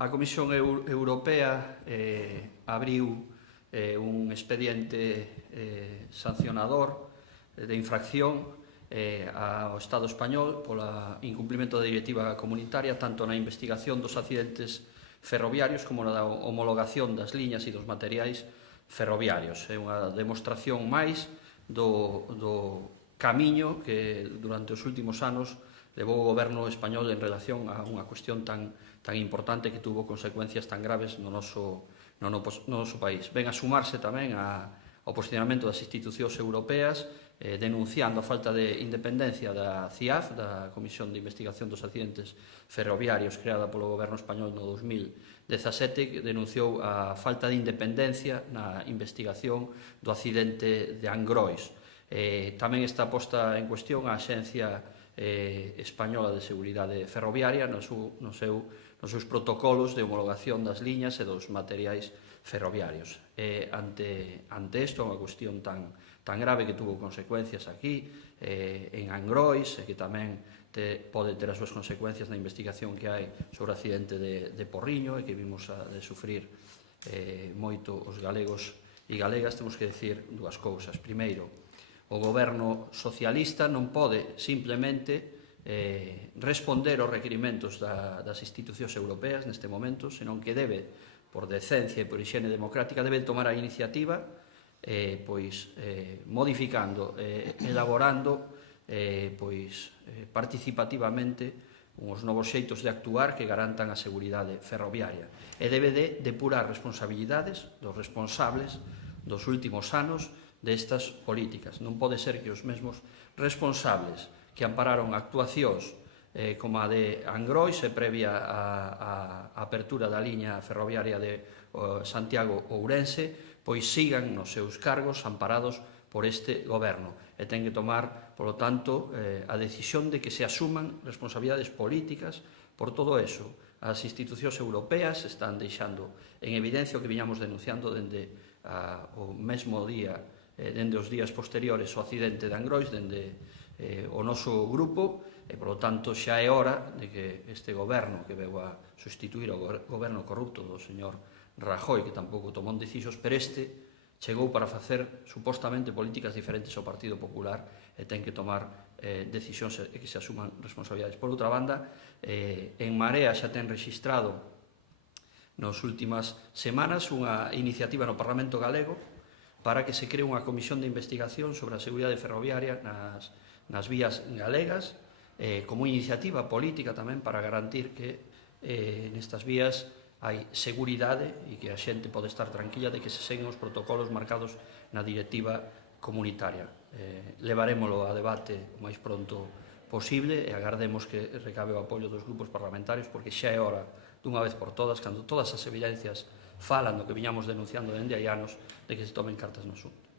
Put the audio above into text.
A Comisión Europea abriu un expediente sancionador de infracción ao Estado español polo incumplimento da directiva comunitaria tanto na investigación dos accidentes ferroviarios como na homologación das liñas e dos materiais ferroviarios. É unha demostración máis do camiño que durante os últimos anos levou o goberno español en relación a unha cuestión tan importante que tuvo consecuencias tan graves no noso país. Ven a sumarse tamén ao posicionamento das institucións europeas denunciando a falta de independencia da CIAF, da Comisión de Investigación dos Accidentes Ferroviarios creada polo goberno español no 2017, que denunciou a falta de independencia na investigación do accidente de Angrois. Tamén está posta en cuestión a Axencia Española de Seguridade Ferroviaria nos seus protocolos de homologación das liñas e dos materiais ferroviarios. Ante isto, unha cuestión tan grave que tuvo consecuencias aquí, en Angrois, e que tamén pode ter as súas consecuencias na investigación que hai sobre o accidente de Porriño e que vimos de sufrir moito os galegos e galegas, temos que decir dúas cousas. Primeiro, o goberno socialista non pode simplemente responder aos requerimentos das institucións europeas neste momento, senón que debe, por decencia e por hixiene democrática, debe tomar a iniciativa modificando, elaborando participativamente uns novos xeitos de actuar que garantan a seguridade ferroviaria e debe de depurar responsabilidades dos responsables dos últimos anos destas políticas. Non pode ser que os mesmos responsables que ampararon actuacións como a de Angrois e previa a apertura da liña ferroviaria de Santiago-Ourense, pois sigan nos seus cargos amparados por este goberno e ten que tomar, polo tanto, a decisión de que se asuman responsabilidades políticas por todo eso. As institucións europeas están deixando en evidencia o que viñamos denunciando dende o mesmo día, dende os días posteriores ao accidente de Angrois, dende o noso grupo, e, polo tanto, xa é hora de que este goberno que veu a sustituir o goberno corrupto do señor Rajoy, que tampouco tomou decisións, pero este chegou para facer supostamente políticas diferentes ao Partido Popular e ten que tomar decisións e que se asuman responsabilidades. Por outra banda, En Marea xa ten rexistrado nas últimas semanas unha iniciativa no Parlamento galego para que se cree unha comisión de investigación sobre a seguridade ferroviaria nas vías galegas, como iniciativa política tamén para garantir que nestas vías hai seguridade e que a xente pode estar tranquila de que se seguen os protocolos marcados na directiva comunitaria. Levarémolo a debate o máis pronto posible e agardemos que recabe o apoio dos grupos parlamentarios, porque xa é hora, dunha vez por todas, cando todas as evidencias falan do que viñamos denunciando dende hai anos, de que se tomen cartas no asunto.